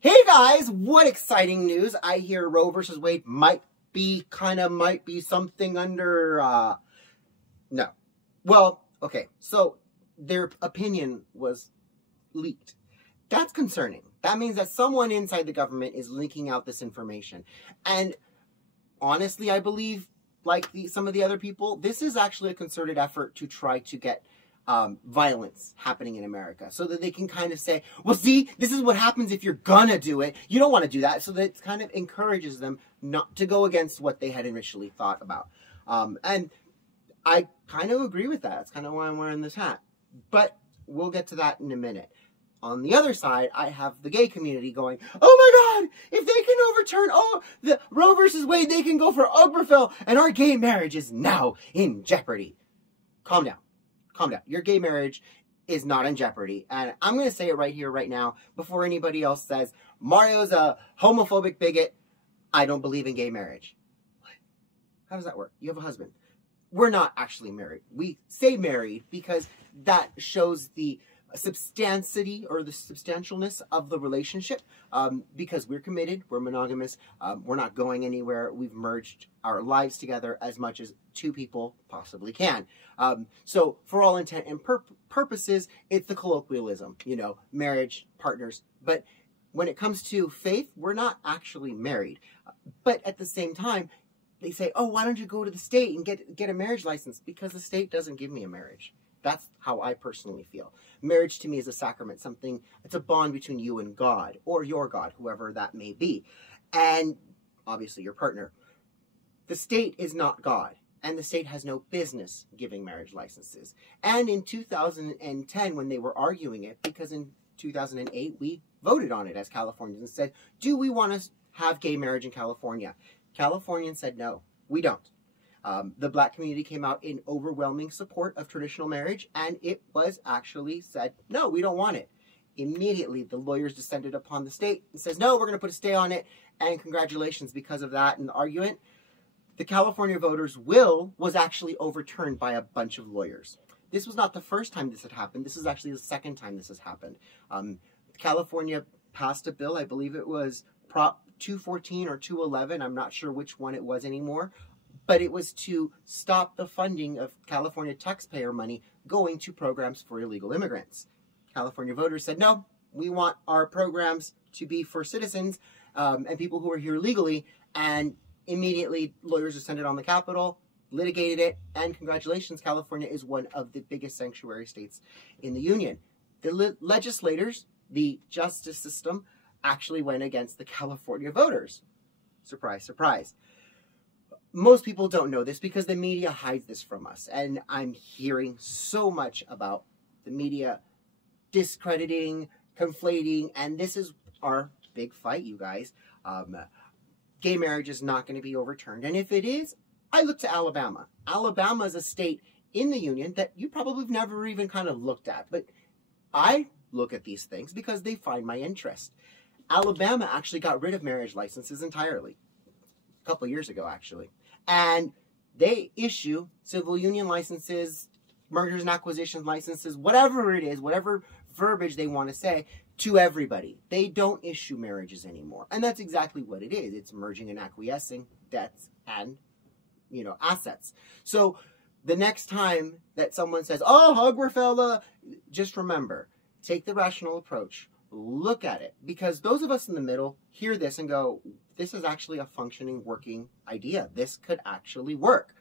Hey guys, what exciting news. I hear Roe versus Wade might be something under, no. Well, okay, so their opinion was leaked. That's concerning. That means that someone inside the government is leaking out this information. And honestly, I believe, like some of the other people, this is actually a concerted effort to try to get violence happening in America, so that they can kind of say, well, see, this is what happens if you're gonna do it. You don't want to do that. So that it kind of encourages them not to go against what they had initially thought about. And I kind of agree with that. That's kind of why I'm wearing this hat. But we'll get to that in a minute. On the other side, I have the gay community going, oh my God, if they can overturn the Roe versus Wade, they can go for Oberfell, and our gay marriage is now in jeopardy. Calm down. Calm down. Your gay marriage is not in jeopardy. And I'm going to say it right here, right now, before anybody else says, Mario's a homophobic bigot. I don't believe in gay marriage. What? How does that work? You have a husband. We're not actually married. We say married because that shows the substantiality or the substantialness of the relationship, because we're committed, we're monogamous, we're not going anywhere, we've merged our lives together as much as two people possibly can. So for all intent and purposes, it's the colloquialism, you know, marriage, partners. But when it comes to faith, we're not actually married. But at the same time, they say, oh, why don't you go to the state and get a marriage license? Because the state doesn't give me a marriage. That's how I personally feel. Marriage to me is a sacrament, something, it's a bond between you and God, or your God, whoever that may be. And obviously your partner. The state is not God, and the state has no business giving marriage licenses. And in 2010, when they were arguing it, because in 2008, we voted on it as Californians and said, do we want to have gay marriage in California? Californians said, no, we don't. The black community came out in overwhelming support of traditional marriage, and it was actually said, no, we don't want it. Immediately, the lawyers descended upon the state and says, no, we're going to put a stay on it, and congratulations, because of that and the argument, the California voters' will was actually overturned by a bunch of lawyers. This was not the first time this had happened. This is actually the second time this has happened. California passed a bill, I believe it was Prop 214 or 211, I'm not sure which one it was anymore, but it was to stop the funding of California taxpayer money going to programs for illegal immigrants. California voters said, no, we want our programs to be for citizens and people who are here legally, and immediately lawyers descended on the Capitol, litigated it, and congratulations, California is one of the biggest sanctuary states in the Union. The legislators, the justice system, actually went against the California voters. Surprise, surprise. Most people don't know this because the media hides this from us. And I'm hearing so much about the media discrediting, conflating, and this is our big fight, you guys. Gay marriage is not going to be overturned. And if it is, I look to Alabama. Alabama is a state in the Union that you probably have never even kind of looked at. But I look at these things because they find my interest. Alabama actually got rid of marriage licenses entirely. A couple of years ago, actually. And they issue civil union licenses, mergers and acquisitions licenses, whatever it is, whatever verbiage they want to say, to everybody. They don't issue marriages anymore. And that's exactly what it is. It's merging and acquiescing debts and, you know, assets. So the next time that someone says, oh, Oberfell, just remember, take the rational approach. Look at it, because those of us in the middle hear this and go, this is actually a functioning, working idea. This could actually work.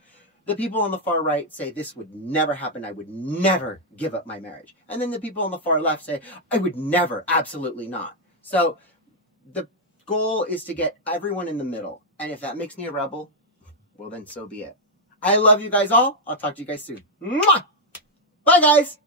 The people on the far right say this would never happen. I would never give up my marriage. And then the people on the far left say, I would never, absolutely not. So the goal is to get everyone in the middle. And if that makes me a rebel, well, then so be it. I love you guys all. I'll talk to you guys soon. Mwah! Bye, guys.